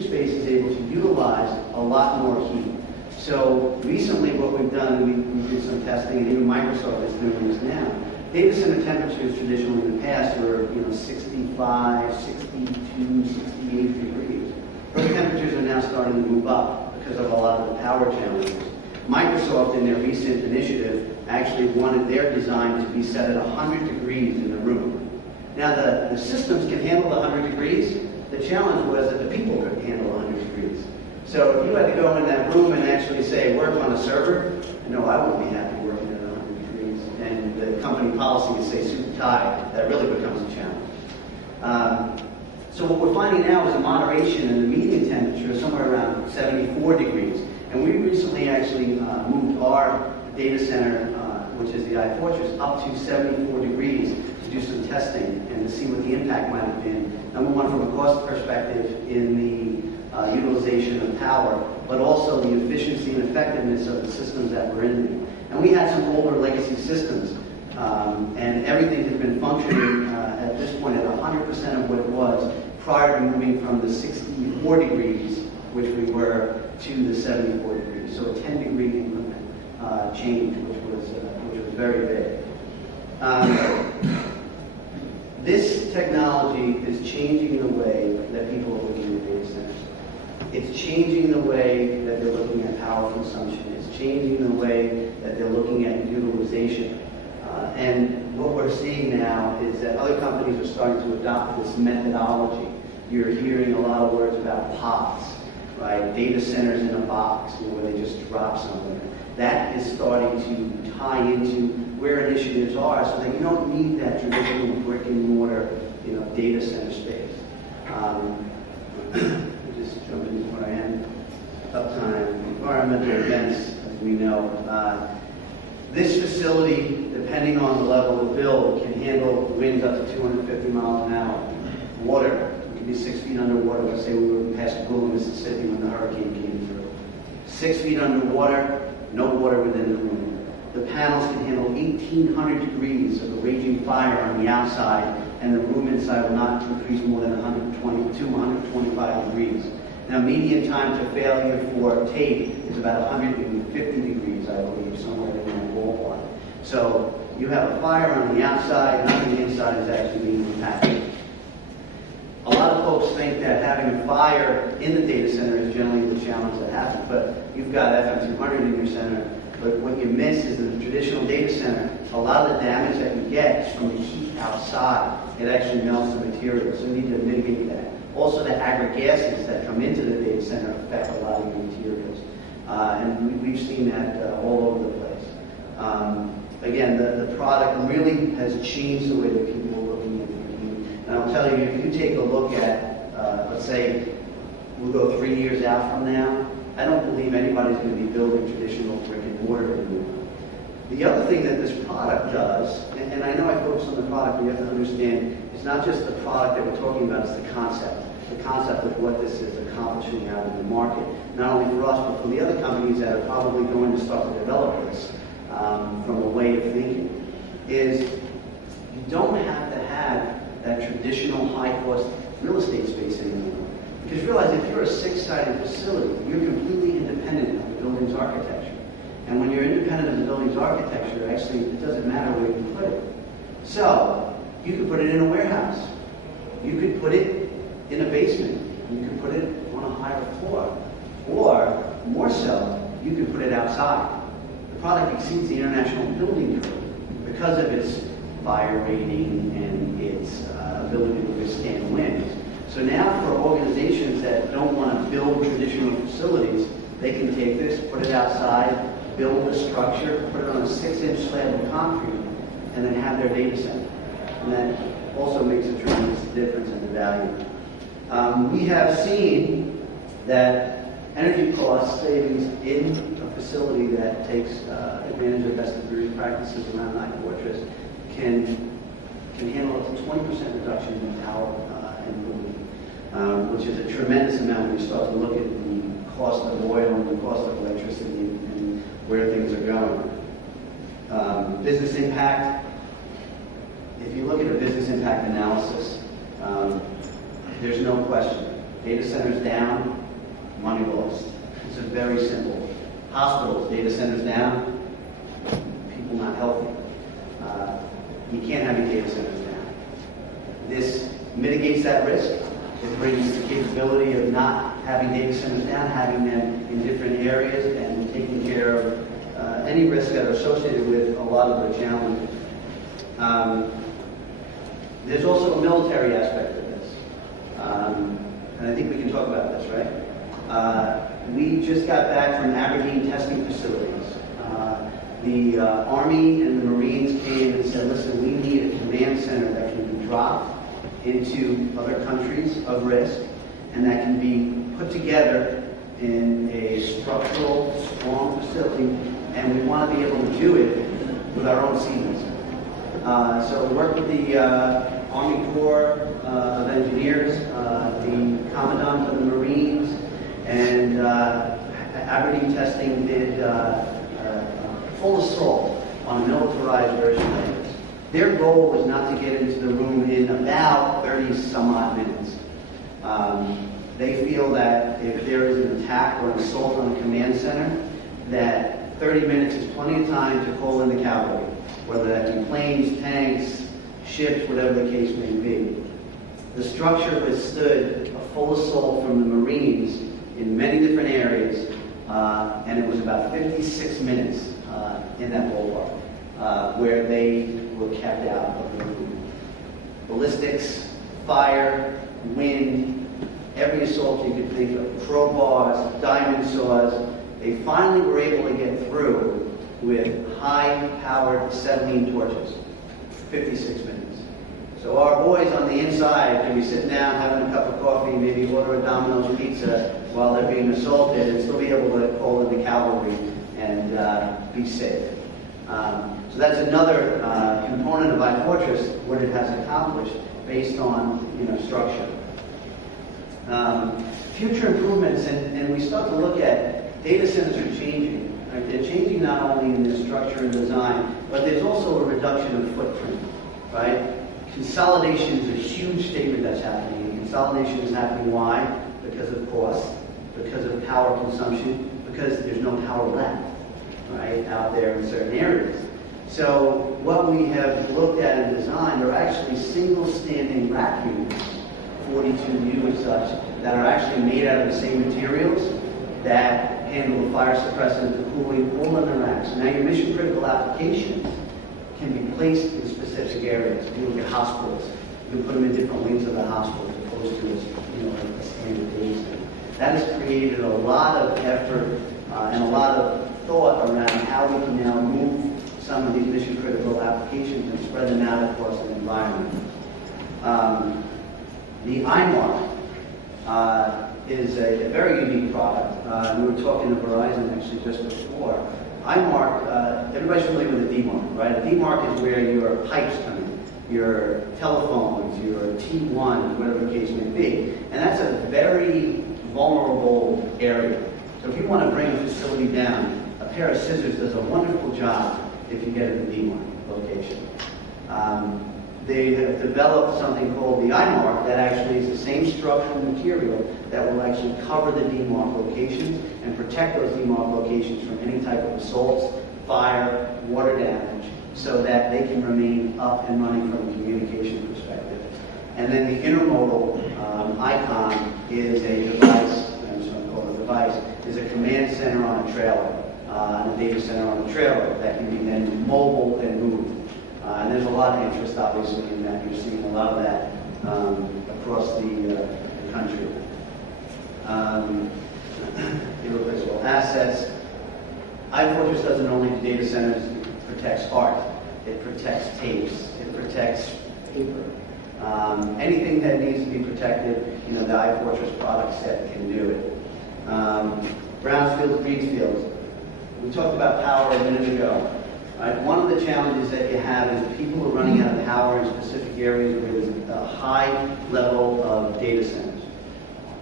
space is able to utilize a lot more heat. So recently what we've done, we did some testing, and even Microsoft is doing this now. Data center temperatures traditionally in the past were 65, 62, 68 degrees. Those temperatures are now starting to move up because of a lot of the power challenges. Microsoft, in their recent initiative, actually wanted their design to be set at 100 degrees in the room. Now the systems can handle the 100 degrees. The challenge was that the people couldn't handle 100 degrees. So if you had to go in that room and actually say, work on a server, no, I wouldn't be happy working at 100 degrees. And the company policy is say suit and tie. That really becomes a challenge. So what we're finding now is a moderation in the median temperature somewhere around 74 degrees. And we recently actually moved our data center, which is the iFortress, up to 74 degrees to do some testing and to see what the impact might have been. Number one, from a cost perspective in the utilization of power, but also the efficiency and effectiveness of the systems that were in there. And we had some older legacy systems, and everything has been functioning at this point at 100% of what it was prior to moving from the 64 degrees, which we were, to the 74 degrees. So a 10-degree increment change, which was very big. This technology is changing the way that people are looking at data centers. It's changing the way that they're looking at power consumption. It's changing the way that they're looking at utilization. And what we're seeing now is that other companies are starting to adopt this methodology. You're hearing a lot of words about pods, right? Data centers in a box, where they just drop something. That is starting to tie into where initiatives are, so that you don't need that traditional brick and mortar, data center space. Just jump into where I am. Uptime, environmental events, as we know. This facility, depending on the level of build, can handle winds up to 250 miles an hour. Water, it can be 6 feet underwater. Let's say we were past Pascagoula, Mississippi when the hurricane came through. 6 feet underwater, no water within the room. The panels can handle 1,800 degrees of a raging fire on the outside, and the room inside will not increase more than 120 to 125 degrees. Now, median time to failure for tape is about 150 degrees, I believe, somewhere in that ballpark. So you have a fire on the outside, and on the inside is actually being impacted. A lot of folks think that having a fire in the data center is generally the challenge that happens, but you've got FM200 in your center. But what you miss is in the traditional data center, a lot of the damage that you get is from the heat outside. It actually melts the material, so you need to mitigate that. Also, the aggregate gases that come into the data center affect a lot of your materials. And we've seen that all over the place. Again, the product really has changed the way that people are looking at it. And I'll tell you, if you take a look at, let's say, we'll go 3 years out from now, I don't believe anybody's going to be building traditional brick and mortar anymore. The other thing that this product does, and I know I focus on the product, but you have to understand, it's not just the product that we're talking about, it's the concept of what this is accomplishing out in the market, not only for us, but for the other companies that are probably going to start to develop this from a way of thinking, is you don't have to have that traditional high-cost real estate space anymore. Because realize if you're a six-sided facility, you're completely independent of the building's architecture. And when you're independent of the building's architecture, actually, it doesn't matter where you put it. So, you could put it in a warehouse. You could put it in a basement. You could put it on a higher floor. Or, more so, you could put it outside. The product exceeds the international building code because of its fire rating and its ability to withstand winds. So now for organizations that don't want to build traditional facilities, they can take this, put it outside, build a structure, put it on a 6-inch slab of concrete, and then have their data center. And that also makes a tremendous difference in the value. We have seen that energy cost savings in a facility that takes advantage of best-of-breed practices around iFortress can handle up to 20% reduction in power and cooling, which is a tremendous amount when you start to look at the cost of oil and the cost of electricity and where things are going. Business impact. If you look at a business impact analysis, there's no question. Data centers down, money lost. It's very simple. Hospitals, data centers down, people not healthy. You can't have your data centers down. This mitigates that risk. It brings the capability of not having data centers down, having them in different areas, and taking care of any risks that are associated with a lot of the challenges. There's also a military aspect of this. And I think we can talk about this, right? We just got back from Aberdeen testing facilities. The Army and the Marines came and said, listen, we need a command center that can be dropped into other countries of risk and that can be put together in a structural, strong facility, and we want to be able to do it with our own seamans. So we worked with the Army Corps of Engineers, the Commandant of the Marines, and Aberdeen Testing did full assault on a militarized version of this. Their goal was not to get into the room in about 30 some odd minutes. They feel that if there is an attack or an assault on a command center, that 30 minutes is plenty of time to call in the cavalry, whether that be planes, tanks, ships, whatever the case may be. The structure withstood a full assault from the Marines in many different areas, and it was about 56 minutes in that ballpark where they were kept out of the room. Ballistics, fire, wind, every assault you could think of, crowbars, diamond saws, they finally were able to get through with high-powered acetylene torches, 56 minutes. So our boys on the inside can be sitting down having a cup of coffee, maybe order a Domino's pizza while they're being assaulted, and still be able to call in the cavalry and be safe. So that's another component of iFortress, what it has accomplished based on structure. Future improvements, and we start to look at data centers are changing. Right? They're changing not only in their structure and design, but there's also a reduction of footprint. Right? Consolidation is a huge statement that's happening. And consolidation is happening why? Because of cost, because of power consumption, because there's no power left, right, out there in certain areas. So what we have looked at and designed are actually single standing rack units, 42U and such, that are actually made out of the same materials that handle the fire suppressant, the cooling, all in the racks. Now your mission critical applications can be placed in specific areas. You look at hospitals, you can put them in different wings of the hospital as opposed to a standard data center. That has created a lot of effort and a lot of thought around how we can now move some of these mission critical applications and spread them out across the environment. The iMark is a very unique product. We were talking to Verizon actually just before. iMark, everybody's familiar with a D-Mark, right? A D-Mark is where your pipes come in, your telephones, your T1, whatever the case may be. And that's a very vulnerable area. So if you want to bring a facility down, a pair of scissors does a wonderful job if you get it in the D1 location. They have developed something called the iMark that actually is the same structural material that will actually cover the DMARC locations and protect those DMARC locations from any type of assaults, fire, water damage, so that they can remain up and running from a communication perspective. And then the intermodal icon is a device, I'm just going to call it a device, is a command center on a trailer, and a data center on a trailer that can be then mobile and moved. And there's a lot of interest, obviously, in that. You're seeing a lot of that across the country. Irreplaceable assets. iFortress doesn't only do data centers, it protects art, it protects tapes, it protects paper. Anything that needs to be protected, the iFortress product set can do it. Brownfields, greenfields. We talked about power a minute ago. Right? One of the challenges that you have is people are running out of power in specific areas where there's a high level of data centers.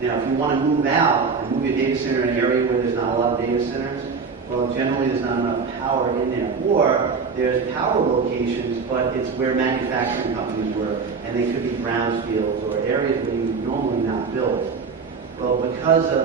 Now, if you want to move out and move your data center in an area where there's not a lot of data centers, well, generally there's not enough power in there. Or there's power locations, but it's where manufacturing companies were, and they could be brownfields or areas where you would normally not build. Well, because of